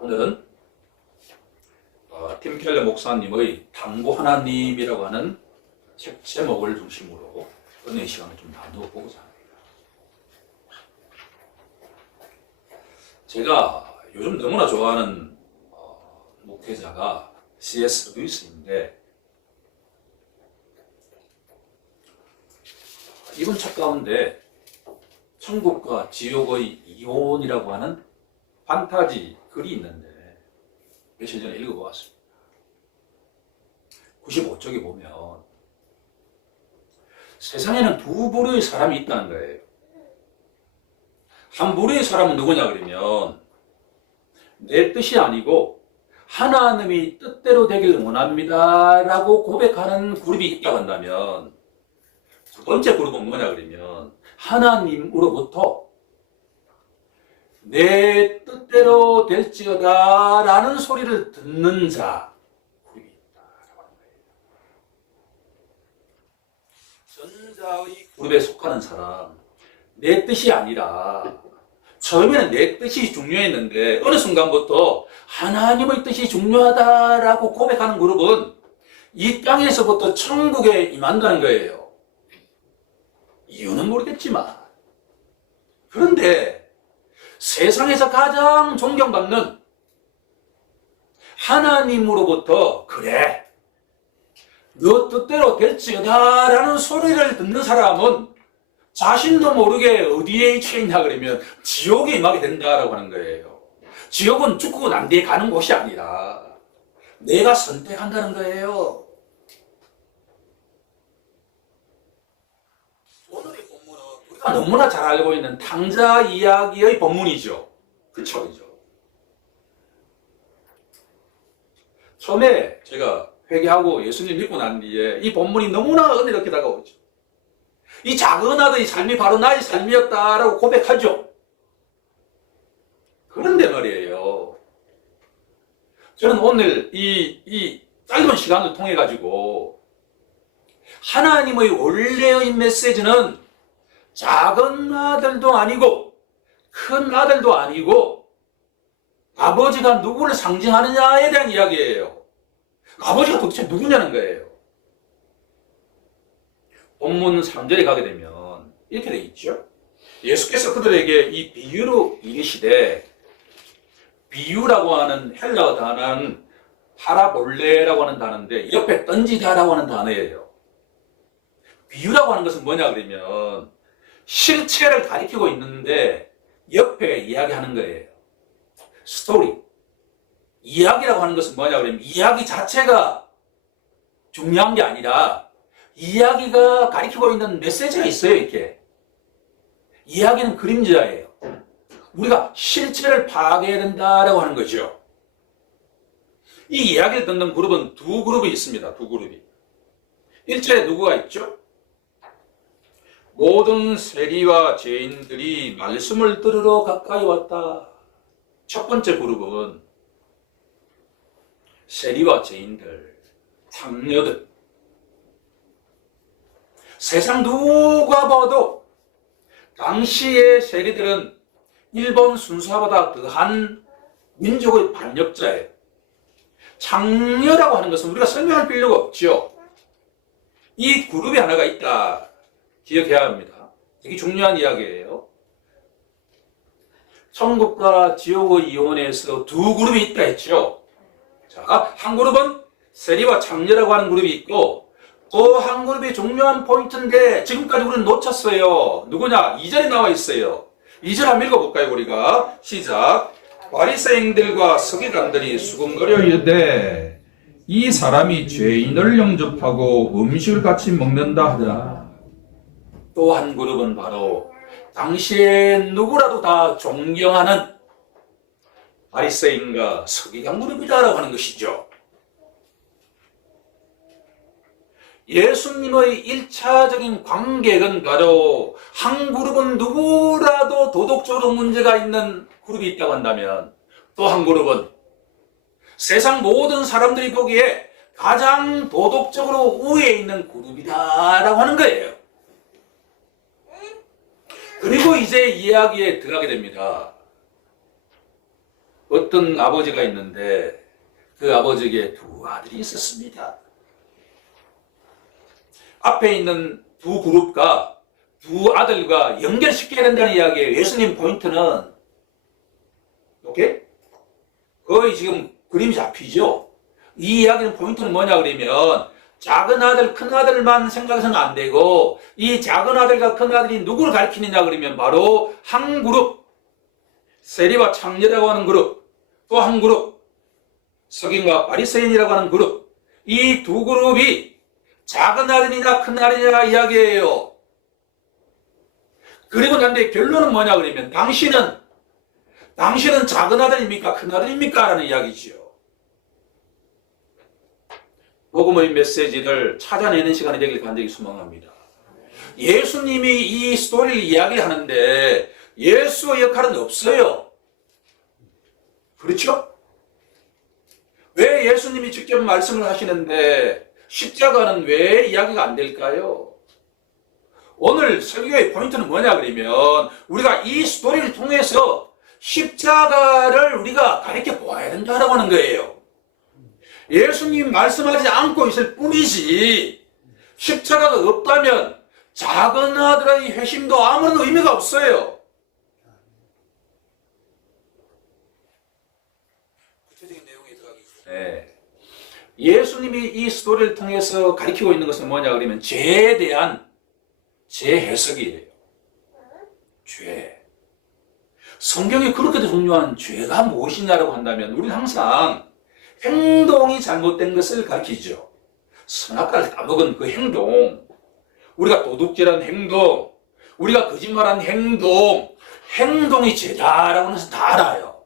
오늘은 팀 켈러 목사님의 당부 하나님이라고 하는 책 제목을 중심으로 은혜 시간을 좀 나누어 보고자 합니다. 제가 요즘 너무나 좋아하는 목회자가 C.S. 루이스인데, 이번 책 가운데 천국과 지옥의 이혼이라고 하는 판타지 글이 있는데 며칠 전에 읽어보았습니다. 95쪽에 보면 세상에는 두 부류의 사람이 있다는 거예요. 한 부류의 사람은 누구냐 그러면 내 뜻이 아니고 하나님이 뜻대로 되길 원합니다 라고 고백하는 그룹이 있다고 한다면, 두 번째 그룹은 뭐냐 그러면 하나님으로부터 내 뜻대로 될지어다 라는 소리를 듣는 자 그룹이 있다라고 하는 거예요. 전자의 그룹에 속하는 사람, 내 뜻이 아니라 처음에는 내 뜻이 중요했는데 어느 순간부터 하나님의 뜻이 중요하다라고 고백하는 그룹은 이 땅에서부터 천국에 임한다는 거예요. 이유는 모르겠지만, 그런데 세상에서 가장 존경받는 하나님으로부터 그래 너 뜻대로 될지어다 라는 소리를 듣는 사람은 자신도 모르게 어디에 처했냐 그러면 지옥에 임하게 된다라고 하는 거예요. 지옥은 죽고 난 뒤에 가는 곳이 아니라 내가 선택한다는 거예요. 오늘의 본문은 우리가 너무나 잘 알고 있는 탕자 이야기의 본문이죠. 그쵸? 처음에 제가 회개하고 예수님 믿고 난 뒤에 이 본문이 너무나 은혜롭게 다가오죠. 이 작은 아들의 삶이 바로 나의 삶이었다라고 고백하죠. 그런데 말이에요, 저는 오늘 이 짧은 시간을 통해 가지고 하나님의 원래의 메시지는 작은 아들도 아니고 큰 아들도 아니고 아버지가 누구를 상징하느냐에 대한 이야기예요. 아버지가 도대체 누구냐는 거예요. 본문 3절에 가게 되면 이렇게 되어 있죠. 예수께서 그들에게 이 비유로 이르시되, 비유라고 하는 헬라어 단어는 파라볼레라고 하는 단어인데 옆에 던지다라고 하는 단어예요. 비유라고 하는 것은 뭐냐 그러면 실체를 가리키고 있는데 옆에 이야기하는 거예요. 스토리. 이야기라고 하는 것은 뭐냐 그러면 이야기 자체가 중요한 게 아니라 이야기가 가리키고 있는 메시지가 있어요. 이렇게 이야기는 그림자예요. 우리가 실체를 파악해야 된다라고 하는 거죠. 이 이야기를 듣는 그룹은 두 그룹이 있습니다. 두 그룹이. 1절에 누구가 있죠? 모든 세리와 죄인들이 말씀을 들으러 가까이 왔다. 첫 번째 그룹은 세리와 죄인들, 탕녀들. 세상 누가 봐도 당시의 세리들은 일본 순사보다 더한 민족의 반역자예요. 장녀라고 하는 것은 우리가 설명할 필요가 없죠. 이 그룹이 하나가 있다 기억해야 합니다. 되게 중요한 이야기예요. 천국과 지옥의 이혼에서 두 그룹이 있다 했죠. 자, 한 그룹은 세리와 장녀라고 하는 그룹이 있고, 또 한 그룹이 중요한 포인트인데 지금까지 우리는 놓쳤어요. 누구냐? 2절에 나와 있어요. 2절 한번 읽어볼까요? 우리가 시작. 바리새인들과 서기관들이 수군거려 이르되 이 사람이 죄인을 영접하고 음식을 같이 먹는다 하더라. 또 한 그룹은 바로 당시에 누구라도 다 존경하는 바리새인과 서기관 그룹이다라고 하는 것이죠. 예수님의 1차적인 관객은 바로 한 그룹은 누구라도 도덕적으로 문제가 있는 그룹이 있다고 한다면, 또 한 그룹은 세상 모든 사람들이 보기에 가장 도덕적으로 우위에 있는 그룹이다라고 하는 거예요. 그리고 이제 이야기에 들어가게 됩니다. 어떤 아버지가 있는데 그 아버지에게 두 아들이 있었습니다. 앞에 있는 두 그룹과 두 아들과 연결시켜야 된다는 이야기예요. 예수님 포인트는 오케이? 거의 지금 그림이 잡히죠? 이 이야기는 포인트는 뭐냐 그러면 작은 아들, 큰 아들만 생각해서는 안 되고 이 작은 아들과 큰 아들이 누구를 가리키느냐 그러면 바로 한 그룹, 세리와 창녀라고 하는 그룹, 또 한 그룹, 서기관과 바리새인이라고 하는 그룹, 이 두 그룹이 작은 아들이냐 큰 아들이냐 이야기예요. 그리고 난데 결론은 뭐냐 그러면 당신은 작은 아들입니까 큰 아들입니까 라는 이야기지요. 복음의 메시지를 찾아내는 시간이 되길 간절히 소망합니다. 예수님이 이 스토리를 이야기하는데 예수의 역할은 없어요. 그렇죠? 왜 예수님이 직접 말씀을 하시는데 십자가는 왜 이야기가 안 될까요? 오늘 설교의 포인트는 뭐냐 그러면 우리가 이 스토리를 통해서 십자가를 우리가 가르쳐 보아야 된다고 하는 거예요. 예수님 말씀하지 않고 있을 뿐이지 십자가가 없다면 작은 아들의 회심도 아무런 의미가 없어요. 구체적인 내용에 들어가기 전에 예수님이 이 스토리를 통해서 가르치고 있는 것은 뭐냐 그러면 죄에 대한 재해석이에요. 죄. 성경이 그렇게도 중요한 죄가 무엇이냐라고 한다면 우리는 항상 행동이 잘못된 것을 가르치죠. 선악과를 따먹은 그 행동, 우리가 도둑질한 행동, 우리가 거짓말한 행동, 행동이 죄다라고 하는 것은 다 알아요.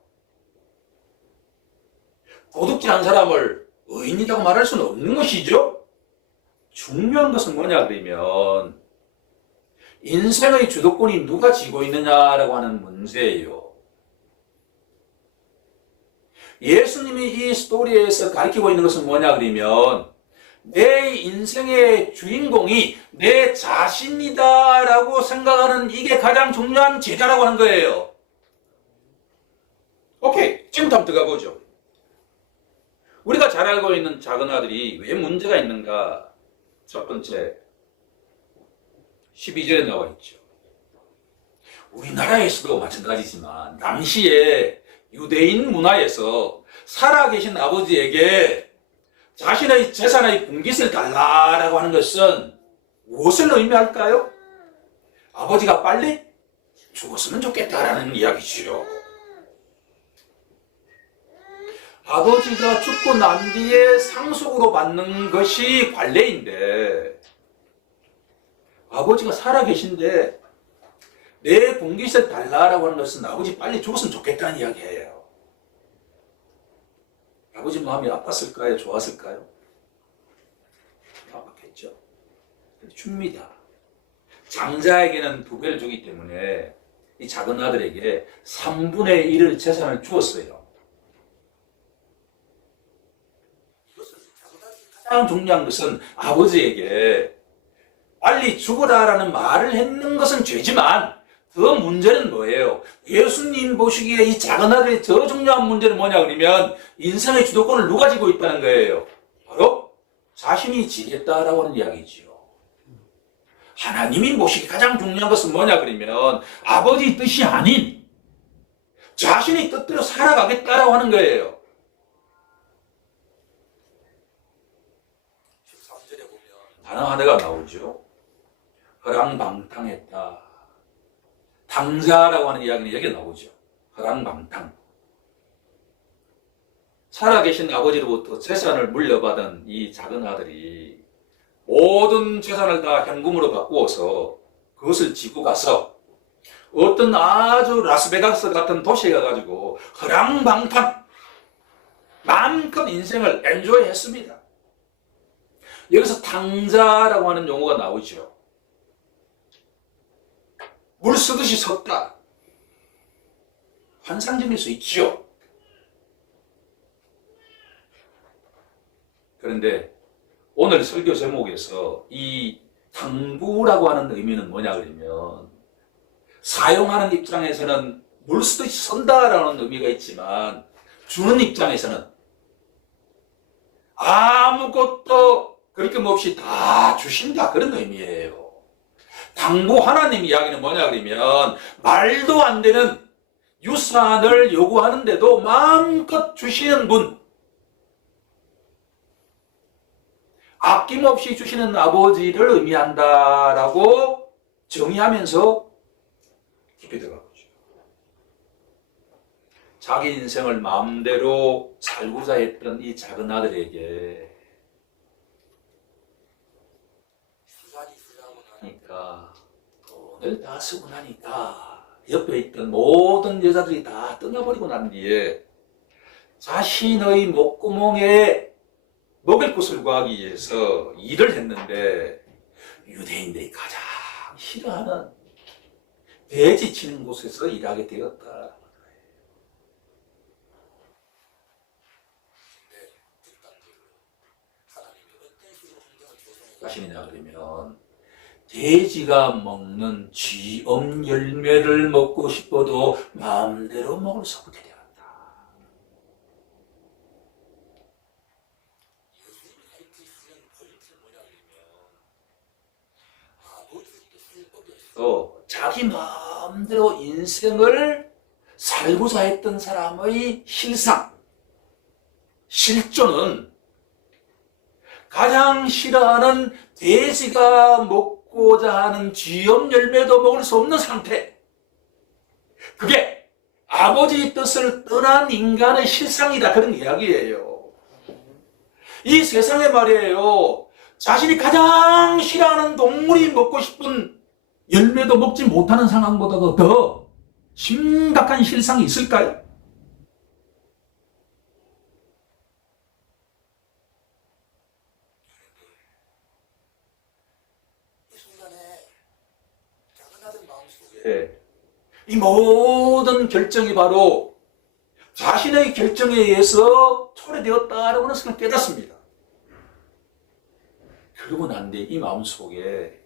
도둑질한 사람을 의인이라고 말할 수는 없는 것이죠. 중요한 것은 뭐냐 그러면 인생의 주도권이 누가 쥐고 있느냐라고 하는 문제예요. 예수님이 이 스토리에서 가르치고 있는 것은 뭐냐 그러면 내 인생의 주인공이 내 자신이다라고 생각하는 이게 가장 중요한 제자라고 하는 거예요. 오케이, 지금부터 한번 들어가 보죠. 우리가 잘 알고 있는 작은 아들이 왜 문제가 있는가? 첫 번째, 12절에 나와 있죠. 우리나라에서도 마찬가지지만 당시에 유대인 문화에서 살아계신 아버지에게 자신의 재산의 분깃을 달라라고 하는 것은 무엇을 의미할까요? 아버지가 빨리 죽었으면 좋겠다라는 이야기지요. 아버지가 죽고 난 뒤에 상속으로 받는 것이 관례인데 아버지가 살아계신데 내 분깃을 달라라고 하는 것은 아버지 빨리 죽었으면 좋겠다는 이야기예요. 아버지 마음이 아팠을까요? 좋았을까요? 아팠겠죠. 줍니다. 장자에게는 2배를 주기 때문에 이 작은 아들에게 3분의 1을 재산을 주었어요. 가장 중요한 것은 아버지에게 빨리 죽어라라는 말을 했는 것은 죄지만 더 문제는 뭐예요? 예수님 보시기에 이 작은 아들의 더 중요한 문제는 뭐냐 그러면 인생의 주도권을 누가 쥐고 있다는 거예요. 바로 자신이 지겠다라고 하는 이야기지요. 하나님이 보시기에 가장 중요한 것은 뭐냐 그러면 아버지 뜻이 아닌 자신의 뜻대로 살아가겠다라고 하는 거예요. 13절에 보면 단어 하나가 나오죠. 허랑방탕했다. 당자라고 하는 이야기는 여기 나오죠. 허랑방탕. 살아계신 아버지로부터 재산을 물려받은 이 작은 아들이 모든 재산을 다 현금으로 바꾸어서 그것을 지고 가서 어떤 아주 라스베가스 같은 도시에 가가지고 허랑방탕 마음껏 인생을 엔조이 했습니다. 여기서 당자라고 하는 용어가 나오죠. 물 쓰듯이 섰다. 환상적일 수 있죠. 그런데 오늘 설교 제목에서 이 탕부라고 하는 의미는 뭐냐 그러면 사용하는 입장에서는 물 쓰듯이 선다라는 의미가 있지만 주는 입장에서는 아무것도 그리낌 없이 다 주신다, 그런 의미예요. 당부 하나님 이야기는 뭐냐 그러면 말도 안 되는 유산을 요구하는데도 마음껏 주시는 분, 아낌없이 주시는 아버지를 의미한다라고 정의하면서 깊이 들어가고 있죠. 자기 인생을 마음대로 살고자 했던 이 작은 아들에게 수산이 쓰라고 나니까, 돈을 다 쓰고 나니까 옆에 있던 모든 여자들이 다 떠나버리고 난 뒤에 자신의 목구멍에 먹을 것을 구하기 위해서 일을 했는데, 유대인들이 가장 싫어하는 돼지 치는 곳에서 일하게 되었다. 자신이냐 그러면 돼지가 먹는 쥐엄 열매를 먹고 싶어도 마음대로 먹을 수 없게 되었다. 또 자기 마음대로 인생을 살고자 했던 사람의 실상, 실존은 가장 싫어하는 돼지가 먹고자 하는 쥐엄 열매도 먹을 수 없는 상태. 그게 아버지의 뜻을 떠난 인간의 실상이다, 그런 이야기예요. 이 세상에 말이에요, 자신이 가장 싫어하는 동물이 먹고 싶은 열매도 먹지 못하는 상황보다도 더 심각한 실상이 있을까요? 이 모든 결정이 바로 자신의 결정에 의해서 초래되었다라고 하는 것을 깨닫습니다. 그러고 난 뒤에 이 마음속에,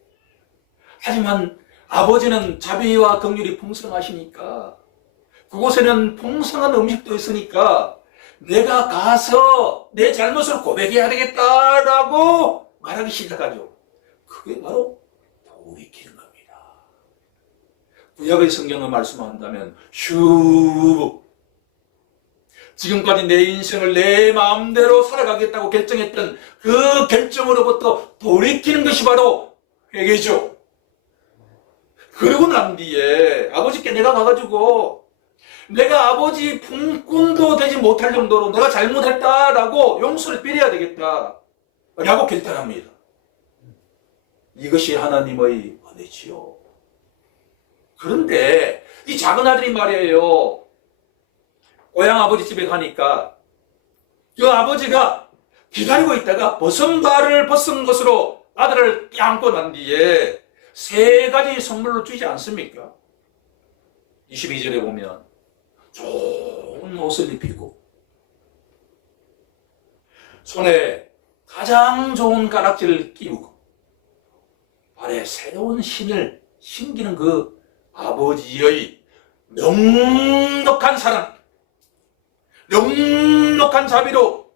하지만 아버지는 자비와 긍휼이 풍성하시니까, 그곳에는 풍성한 음식도 있으니까 내가 가서 내 잘못을 고백해야 되겠다라고 말하기 시작하죠. 그게 바로 돌이키는 겁니다. 구약의 성경을 말씀한다면 지금까지 내 인생을 내 마음대로 살아가겠다고 결정했던 그 결정으로부터 돌이키는 것이 바로 회개죠. 그러고 난 뒤에 아버지께 내가 가가지고 내가 아버지 품꾼도 되지 못할 정도로 내가 잘못했다라고 용서를 빌어야 되겠다 라고 결단합니다. 이것이 하나님의 은혜지요. 그런데 이 작은 아들이 말이에요, 고향 아버지 집에 가니까 그 아버지가 기다리고 있다가 벗은 발을 벗은 것으로 아들을 껴안고 난 뒤에 3가지 선물을 주지 않습니까? 22절에 보면 좋은 옷을 입히고 손에 가장 좋은 가락지를 끼우고 발에 새로운 신을 신기는 그 아버지의 넉넉한 사랑, 넉넉한 자비로,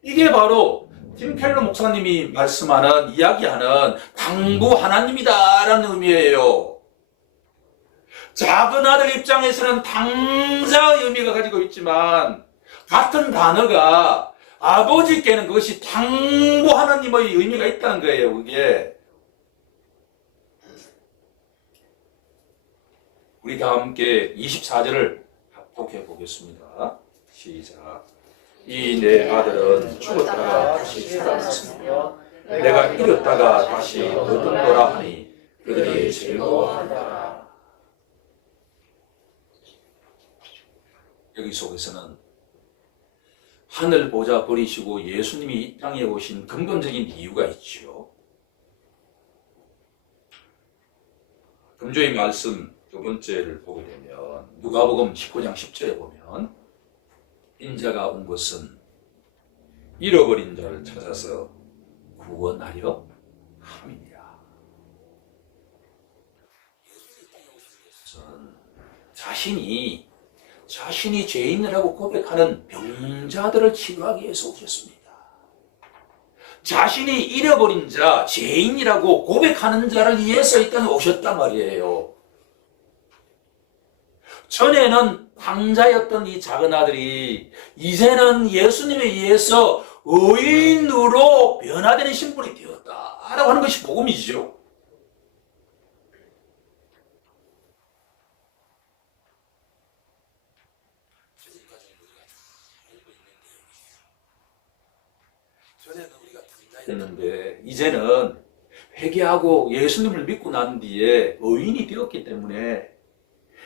이게 바로 팀켈러 목사님이 말씀하는, 이야기하는 당부 하나님이다라는 의미예요. 작은 아들 입장에서는 당자의 의미가 가지고 있지만 같은 단어가 아버지께는 그것이 당부 하나님의 의미가 있다는 거예요. 그게 우리 다 함께 24절을 합독해 보겠습니다. 시작. 이 내 아들은 죽었다가 다시 살아났으며 내가 잃었다가 다시 얻었노라 하니 그들이 즐거워한다. 여기 속에서는 하늘 보좌 버리시고 예수님이 이 땅에 오신 근본적인 이유가 있죠. 금주의 말씀 두 번째를 보게 되면 누가복음 19장 10절에 보면 인자가 온 것은 잃어버린 자를 찾아서 구원하려 함이니라. 자신이 자신이 죄인이라고 고백하는 병자들을 치유하기 위해서 오셨습니다. 자신이 잃어버린 자, 죄인이라고 고백하는 자를 위해서 이 땅에 오셨단 말이에요. 전에는 황자였던 이 작은 아들이 이제는 예수님에 의해서 의인으로 변화되는 신분이 되었다라고 하는 것이 복음이죠. 했는데 이제는 회개하고 예수님을 믿고 난 뒤에 의인이 되었기 때문에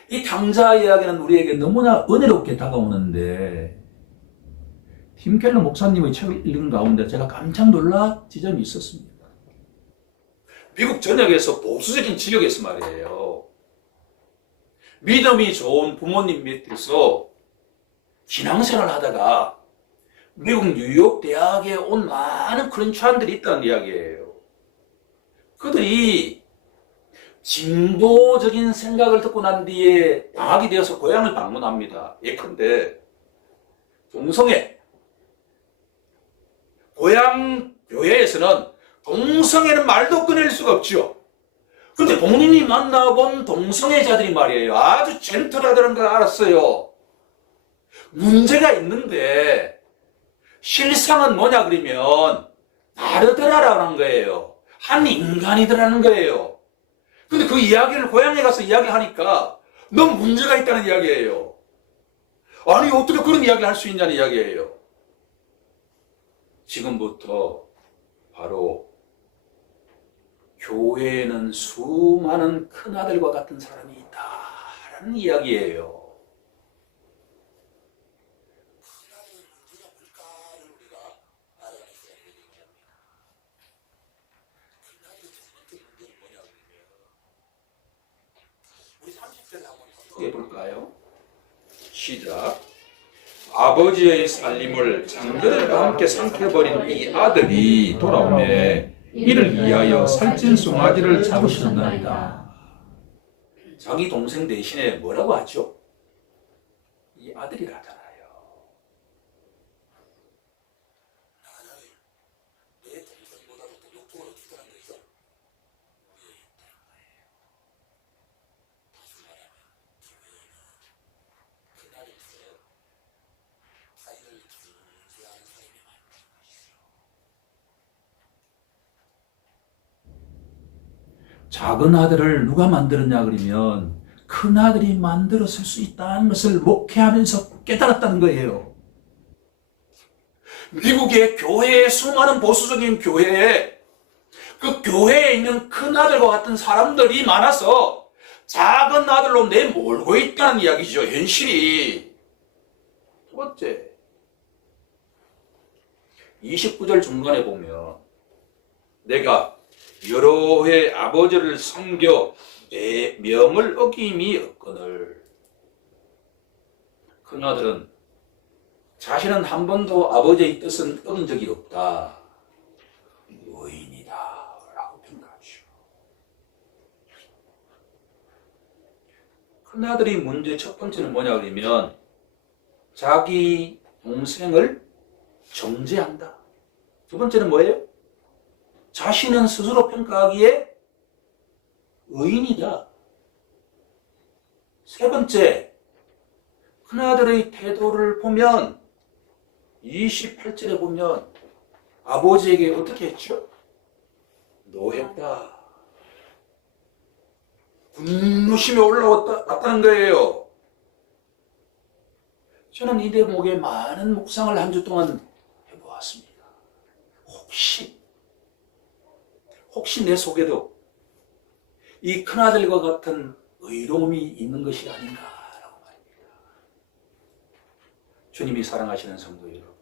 이 당자 이야기는 우리에게 너무나 은혜롭게 다가오는데, 팀 켈러 목사님의 책을 읽은 가운데 제가 깜짝 놀란 지점이 있었습니다. 미국 전역에서 보수적인 지역에서 말이에요, 믿음이 좋은 부모님 밑에서 신앙생활을 하다가 미국 뉴욕 대학에 온 많은 크리스찬들이 있다는 이야기예요. 그들이 진보적인 생각을 듣고 난 뒤에 방학이 되어서 고향을 방문합니다. 예컨대 동성애, 고향 교회에서는 동성애는 말도 꺼낼 수가 없죠. 근데 본인이 만나본 동성애자들이 말이에요, 아주 젠틀하다는 걸 알았어요. 문제가 있는데 실상은 뭐냐 그러면 다르더라라는 거예요. 한 인간이더라는 거예요. 근데 그 이야기를 고향에 가서 이야기하니까 너무 문제가 있다는 이야기예요. 아니 어떻게 그런 이야기를 할 수 있냐는 이야기예요. 지금부터 바로 교회에는 수많은 큰아들과 같은 사람이 있다라는 이야기예요. 해볼까요? 시작. 아버지의 살림을 장들과 함께 삼켜버린 이 아들이 돌아오매 이를 위하여 살찐 송아지를 잡으셨나이다. 자기 동생 대신에 뭐라고 하죠? 이 아들이라 하잖아요. 작은 아들을 누가 만들었냐 그러면 큰 아들이 만들었을 수 있다는 것을 목회하면서 깨달았다는 거예요. 미국의 교회에, 수많은 보수적인 교회에, 그 교회에 있는 큰 아들과 같은 사람들이 많아서 작은 아들로 내몰고 있다는 이야기죠. 현실이. 두 번째, 29절 중간에 보면 내가 여러 해 아버지를 섬겨 내 명을 어김이 없거늘. 큰아들은 자신은 한 번도 아버지의 뜻은 어긴 적이 없다, 의인이다 라고 평가하죠. 큰아들이 문제 첫 번째는 뭐냐 그러면 자기 동생을 정죄한다. 두 번째는 뭐예요? 자신은 스스로 평가하기에 의인이다. 세 번째, 큰아들의 태도를 보면 28절에 보면 아버지에게 어떻게 했죠? 노했다. 분노심이 올라왔다는 거예요. 저는 이 대목에 많은 묵상을 한 주 동안 해보았습니다. 혹시 내 속에도 이 큰아들과 같은 의로움이 있는 것이 아닌가라고 말입니다. 주님이 사랑하시는 성도 여러분,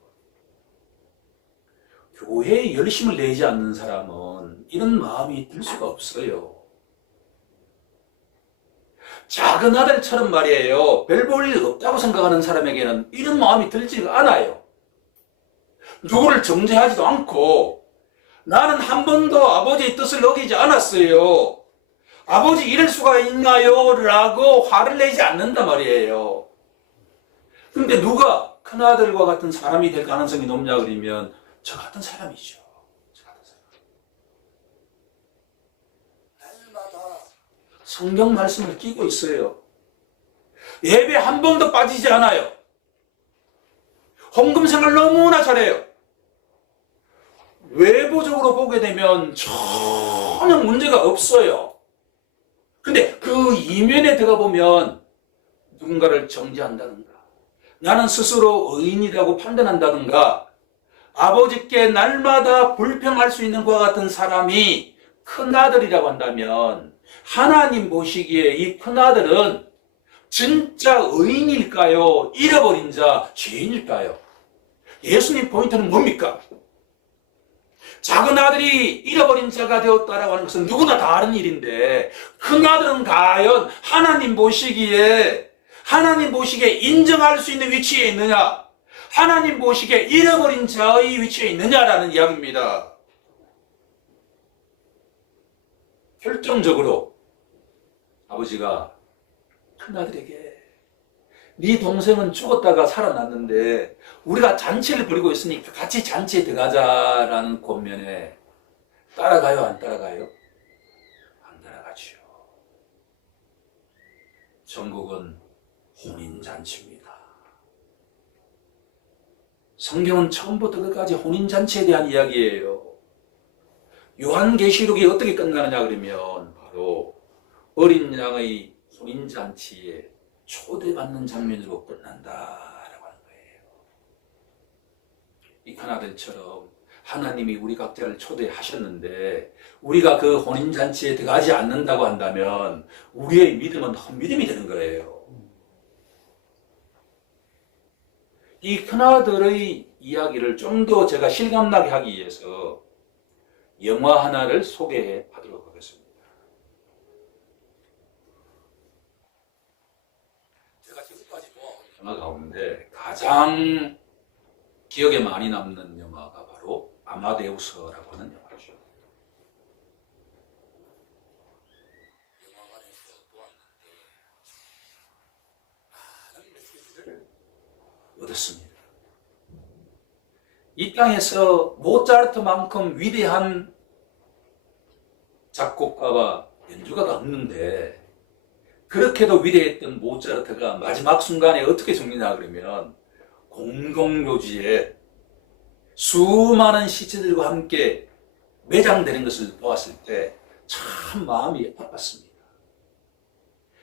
교회에 열심을 내지 않는 사람은 이런 마음이 들 수가 없어요. 작은 아들처럼 말이에요, 별 볼 일 없다고 생각하는 사람에게는 이런 마음이 들지가 않아요. 누구를 정죄하지도 않고 나는 한 번도 아버지의 뜻을 어기지 않았어요, 아버지 이럴 수가 있나요? 라고 화를 내지 않는단 말이에요. 근데 누가 큰아들과 같은 사람이 될 가능성이 높냐 그러면 저 같은 사람이죠. 저 같은 사람. 날마다 성경 말씀을 끼고 있어요. 예배 한 번도 빠지지 않아요. 헌금 생활 너무나 잘해요. 외부적으로 보게 되면 전혀 문제가 없어요. 근데 그 이면에 들어가 보면 누군가를 정죄한다든가, 나는 스스로 의인이라고 판단한다든가, 아버지께 날마다 불평할 수 있는 것과 같은 사람이 큰아들이라고 한다면, 하나님 보시기에 이 큰아들은 진짜 의인일까요? 잃어버린 자, 죄인일까요? 예수님 포인트는 뭡니까? 작은 아들이 잃어버린 자가 되었다라고 하는 것은 누구나 다 아는 일인데, 큰 아들은 과연 하나님 보시기에 인정할 수 있는 위치에 있느냐, 하나님 보시기에 잃어버린 자의 위치에 있느냐라는 이야기입니다. 결정적으로 아버지가 큰 아들에게, 네 동생은 죽었다가 살아났는데 우리가 잔치를 벌이고 있으니까 같이 잔치에 들어가자라는 권면에 따라가요, 안 따라가요? 안 따라가지요. 전국은 혼인잔치입니다. 성경은 처음부터 끝까지 혼인잔치에 대한 이야기예요. 요한계시록이 어떻게 끝나느냐 그러면 바로 어린 양의 혼인잔치에 초대받는 장면으로 끝난다라고 하는 거예요. 이 큰아들처럼 하나님이 우리 각자를 초대하셨는데 우리가 그 혼인잔치에 들어가지 않는다고 한다면 우리의 믿음은 헛믿음이 되는 거예요. 이 큰아들의 이야기를 좀 더 제가 실감나게 하기 위해서 영화 하나를 소개해 하도록 하겠습니다. 제가 지금까지 본 영화 가운데 가장 기억에 많이 남는 영화가 바로 아마데우스라고 하는 영화죠. 영화관에서 보았는데 많은 메시지를 얻었습니다. 이 땅에서 모차르트만큼 위대한 작곡가와 연주가가 없는데, 그렇게도 위대했던 모차르트가 마지막 순간에 어떻게 죽느냐 그러면 공동묘지에 수많은 시체들과 함께 매장되는 것을 보았을 때 참 마음이 아팠습니다.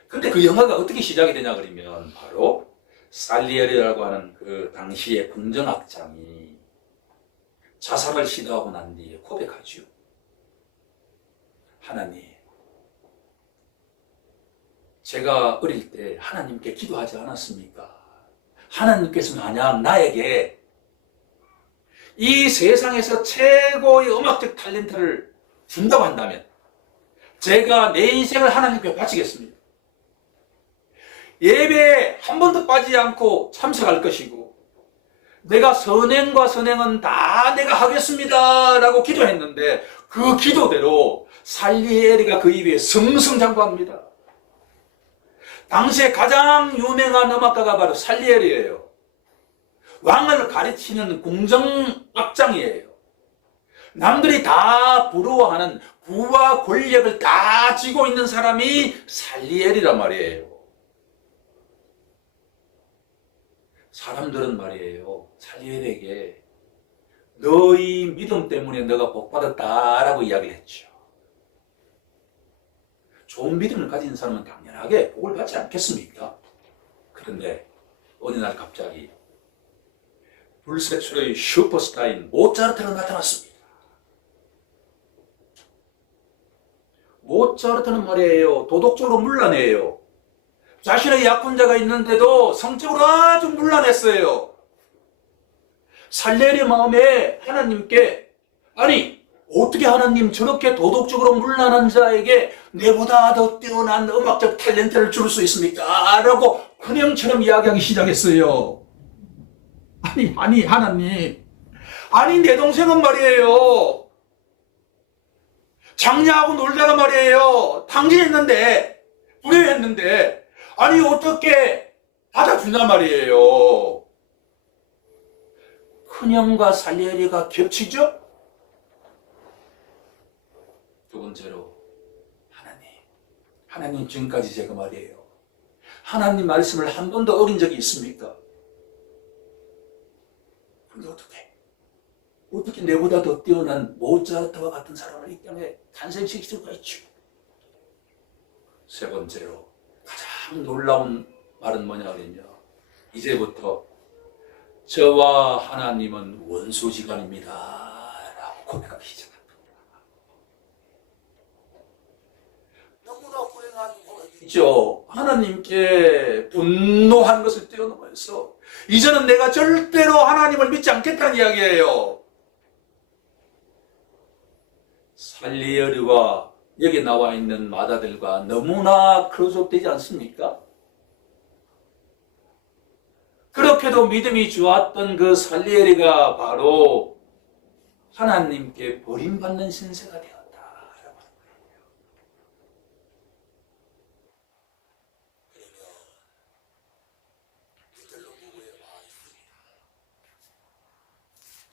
근데 그 영화가 어떻게 시작이 되냐 그러면 바로 살리에리라고 하는 그 당시의 궁정악장이 자살을 시도하고 난 뒤에 고백하죠. 하나님, 제가 어릴 때 하나님께 기도하지 않았습니까? 하나님께서 만약 나에게 이 세상에서 최고의 음악적 탤런트를 준다고 한다면 제가 내 인생을 하나님께 바치겠습니다. 예배에 한 번도 빠지지 않고 참석할 것이고 내가 선행과 선행은 다 내가 하겠습니다 라고 기도했는데 그 기도대로 살리에리가 그 입에 승승장구합니다. 당시에 가장 유명한 음악가가 바로 살리에리예요. 왕을 가르치는 궁정악장이에요. 남들이 다 부러워하는 부와 권력을 다 쥐고 있는 사람이 살리에리란 말이에요. 사람들은 말이에요, 살리에리에게 너희 믿음 때문에 너가 복받았다라고 이야기를 했죠. 좋은 믿음을 가진 사람은 당연하게 복을 받지 않겠습니까? 그런데 어느 날 갑자기 불세출의 슈퍼스타인 모차르트가 나타났습니다. 모차르트는 말이에요, 도덕적으로 문란해요. 자신의 약혼자가 있는데도 성적으로 아주 문란했어요. 살레리 마음에 하나님께, 아니 어떻게 하나님 저렇게 도덕적으로 문란한 자에게 내보다 더 뛰어난 음악적 탤런트를 줄 수 있습니까? 라고 그냥처럼 이야기하기 시작했어요. 아니 하나님, 아니 내 동생은 말이에요, 장녀하고 놀다가 말이에요 탕진했는데, 불효했는데, 아니 어떻게 받아준단 말이에요. 큰형과 살리엘이가 겹치죠? 두 번째로 하나님 지금까지 제가 말이에요. 하나님 말씀을 한 번도 어긴 적이 있습니까? 근데 어떻게 내보다 더 뛰어난 모차르트와 같은 사람을 이 땅에 탄생시킬 수가 있죠? 세 번째로 가장 놀라운 말은 뭐냐 그러냐, 이제부터 저와 하나님은 원수지간입니다 라고 고백하기 시작합니다. 너무나 불행한 고백이죠. 하나님께 분노한 것을 뛰어넘어서 이제는 내가 절대로 하나님을 믿지 않겠다는 이야기예요. 살리엘과 여기 나와 있는 마다들과 너무나 클로즈업되지 않습니까? 그렇게도 믿음이 좋았던 그 살리엘이가 바로 하나님께 버림받는 신세가 되었다.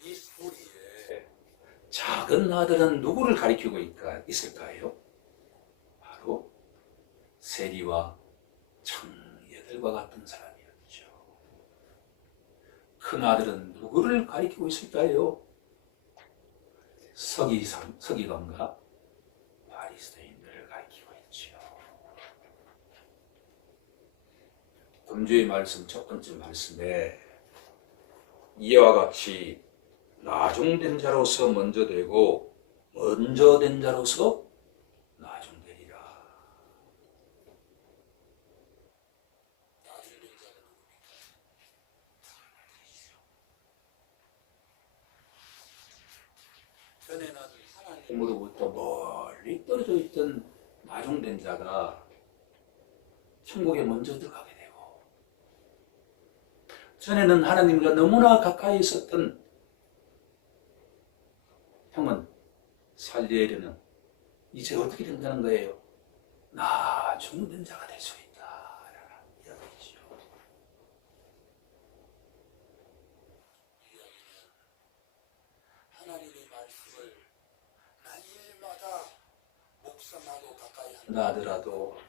이 스토리에 작은 아들은 누구를 가리키고 있을까요? 바로 세리와 청예들과 같은 사람이었죠. 큰 아들은 누구를 가리키고 있을까요? 서기관과 바리새인들을 가리키고 있죠. 금주의 말씀 첫 번째 말씀에 이와 같이 나중된 자로서 먼저 되고 먼저 된 자로서 나중되리라. 나중된 자는 누굽니까? 전에는 하나님으로부터 멀리 떨어져 있던 나중된 자가 천국에 먼저 들어가게 되고, 전에는 하나님과 너무나 가까이 있었던 형은 살리엘은 이제 어떻게 된다는 거예요? 나중된 자가 될 수 있다라는 이야기죠. 하나님의 말씀을 날마다 묵상하고 가까이 한다 하더라도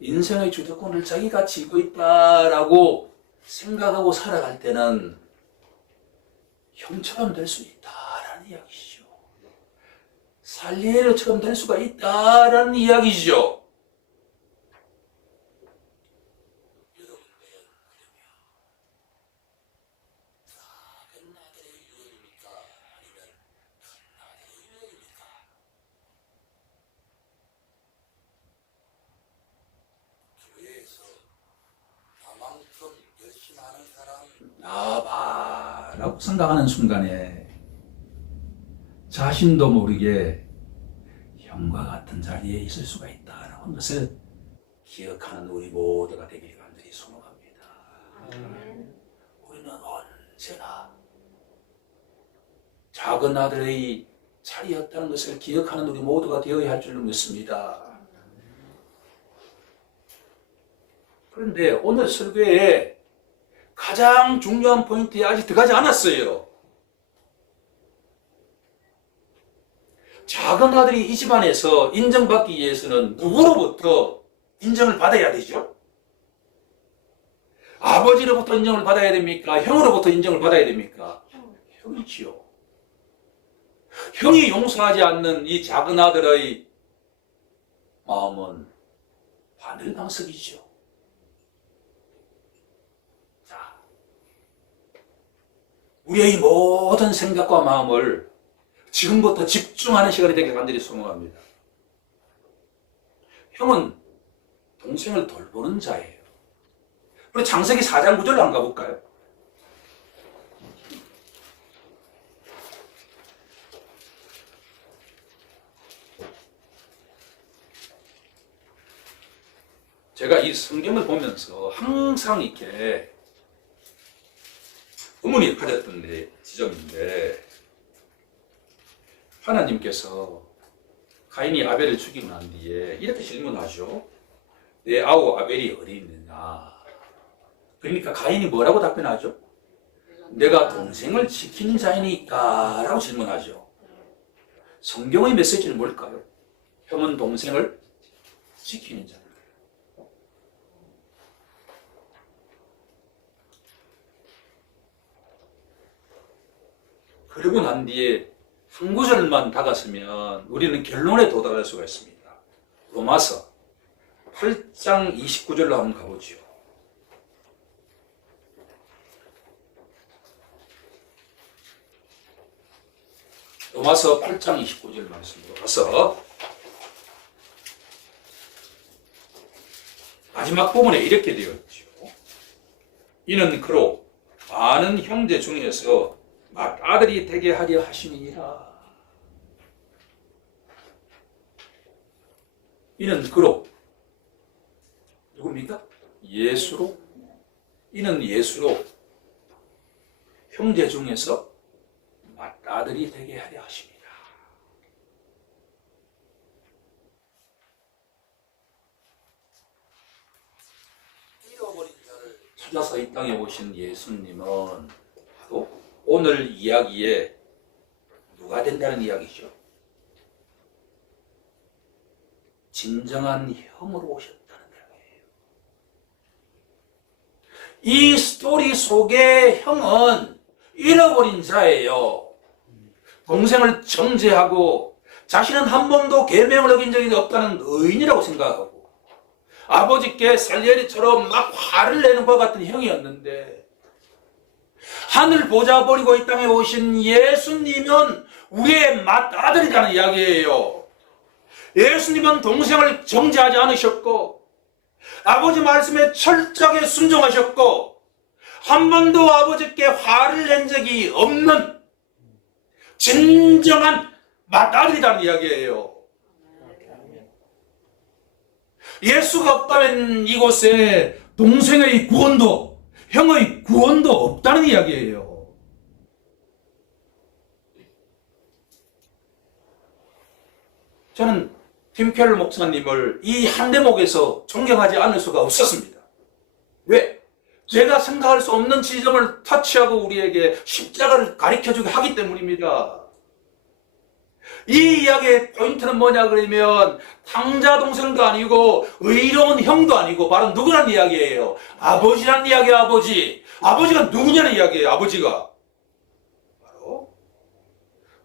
인생의 주도권을 자기가 쥐고 있다라고 생각하고 살아갈 때는 형처럼 될 수 있다라는 이야기죠. 살리엘처럼 될 수가 있다라는 이야기죠. 라고 생각하는 순간에 자신도 모르게 형과 같은 자리에 있을 수가 있다는 것을 기억하는 우리 모두가 되길 간절히 소망합니다. 우리는 언제나 작은 아들의 자리였다는 것을 기억하는 우리 모두가 되어야 할 줄로 믿습니다. 그런데 오늘 설교에 가장 중요한 포인트에 아직 들어가지 않았어요. 작은 아들이 이 집안에서 인정받기 위해서는 누구로부터 인정을 받아야 되죠? 아버지로부터 인정을 받아야 됩니까? 형으로부터 인정을 받아야 됩니까? 형이지요. 형이 용서하지 않는 이 작은 아들의 마음은 바늘방석이죠. 우리의 모든 생각과 마음을 지금부터 집중하는 시간이 되길 간절히 소망합니다. 형은 동생을 돌보는 자예요. 우리 창세기 4장 9절로 한번 가볼까요? 제가 이 성경을 보면서 항상 이렇게 의문이 가졌던 지점인데, 하나님께서 가인이 아벨을 죽이고 난 뒤에 이렇게 질문하죠. 내 아우 아벨이 어디 있느냐? 그러니까 가인이 뭐라고 답변하죠? 내가 동생을 지키는 자이니까 라고 질문하죠. 성경의 메시지는 뭘까요? 형은 동생을 지키는 자. 그리고 난 뒤에 한 구절만 다갔으면 우리는 결론에 도달할 수가 있습니다. 로마서 8장 29절로 한번 가보죠. 로마서 8장 29절 말씀으로 가서 마지막 부분에 이렇게 되어 있죠. 이는 그로 많은 형제 중에서 맏아들이 되게 하려 하심이니라. 이는 그로 누굽니까? 예수로. 이는 예수로 형제 중에서 맏아들이 되게 하려 하십니다. 잃어버린 자를 찾아서 이 땅에 오신 예수님은 바로 오늘 이야기에 누가 된다는 이야기죠? 진정한 형으로 오셨다는 이야기예요. 이 스토리 속의 형은 잃어버린 자예요. 동생을 정죄하고 자신은 한 번도 계명을 어긴 적이 없다는 의인이라고 생각하고 아버지께 살리엘이처럼 막 화를 내는 것 같은 형이었는데 하늘 보좌 버리고 이 땅에 오신 예수님은 우리의 맏아들이라는 이야기예요. 예수님은 동생을 정죄하지 않으셨고 아버지 말씀에 철저하게 순종하셨고 한 번도 아버지께 화를 낸 적이 없는 진정한 맏아들이라는 이야기예요. 예수가 없다면 이곳에 동생의 구원도 형의 구원도 없다는 이야기예요. 저는 팀켈러 목사님을 이 한 대목에서 존경하지 않을 수가 없었습니다. 왜? 제가 생각할 수 없는 지점을 터치하고 우리에게 십자가를 가르쳐주게 하기 때문입니다. 이 이야기의 포인트는 뭐냐 그러면 탕자 동생도 아니고 의로운 형도 아니고 바로 누구란 이야기예요? 아버지란 이야기예요. 아버지가 누구냐는 이야기예요. 아버지가 바로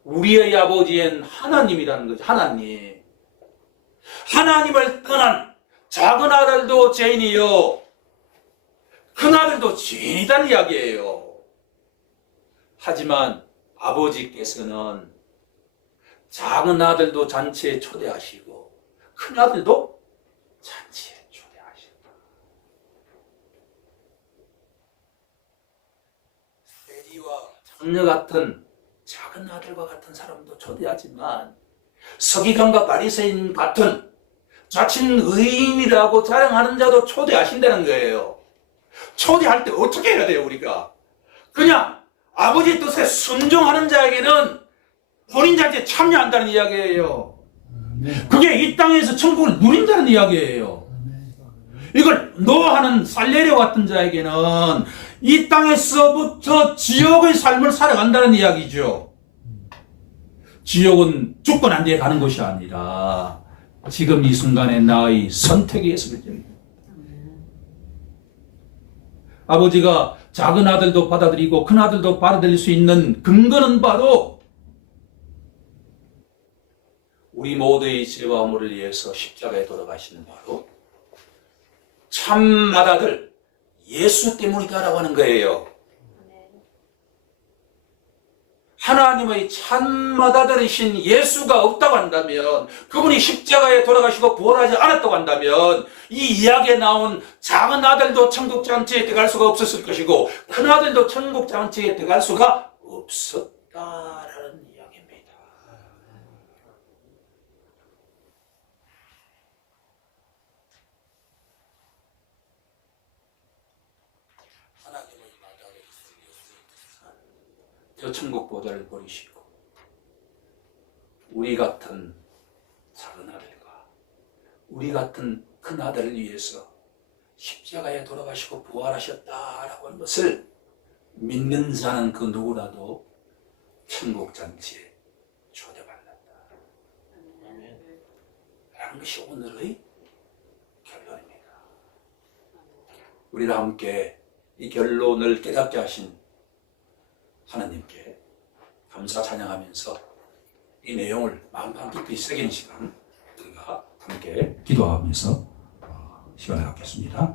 우리의 아버지엔 하나님이라는 거죠. 하나님을 떠난 작은 아들도 죄인이요 큰 아들도 죄인이라는 이야기예요. 하지만 아버지께서는 작은 아들도 잔치에 초대하시고 큰 아들도 잔치에 초대하셨다. 세리와 장녀 같은 작은 아들과 같은 사람도 초대하지만 서기관과 바리새인 같은 자칭 의인이라고 자랑하는 자도 초대하신다는 거예요. 초대할 때 어떻게 해야 돼요? 우리가 그냥 아버지의 뜻에 순종하는 자에게는 본인 잔치에 참여한다는 이야기예요. 그게 이 땅에서 천국을 누린다는 이야기예요. 이걸 노하는 살레리오 같은 자에게는 이 땅에서부터 지옥의 삶을 살아간다는 이야기죠. 지옥은 죽고 난 뒤에 가는 것이 아니라 지금 이 순간에 나의 선택에 의해서 결정입니다. 아버지가 작은 아들도 받아들이고 큰 아들도 받아들일 수 있는 근거는 바로 우리 모두의 죄와 허물을 위해서 십자가에 돌아가시는 바로 참 맏아들 예수 때문이다라고 하는 거예요. 하나님의 참 맏아들이신 예수가 없다고 한다면 그분이 십자가에 돌아가시고 부활하지 않았다고 한다면 이 이야기에 나온 작은 아들도 천국 잔치에 들어갈 수가 없었을 것이고 큰 아들도 천국 잔치에 들어갈 수가 없었다라는 이야기입니다. 하나님의 맏아들이신 예수님께서 저 천국 보좌를 버리시고 우리 같은 작은 아들과 우리 같은 큰 아들을 위해서 십자가에 돌아가시고 부활하셨다라고 하는 것을 믿는 자는 그 누구라도 천국 잔치에 초대받는다. 라는 것이 오늘의 결론입니다. 우리가 함께 이 결론을 깨닫게 하신 하나님께 감사 찬양하면서 이 내용을 마음 깊이 새기는 시간 우리가 함께 기도하면서 시간을 갖겠습니다.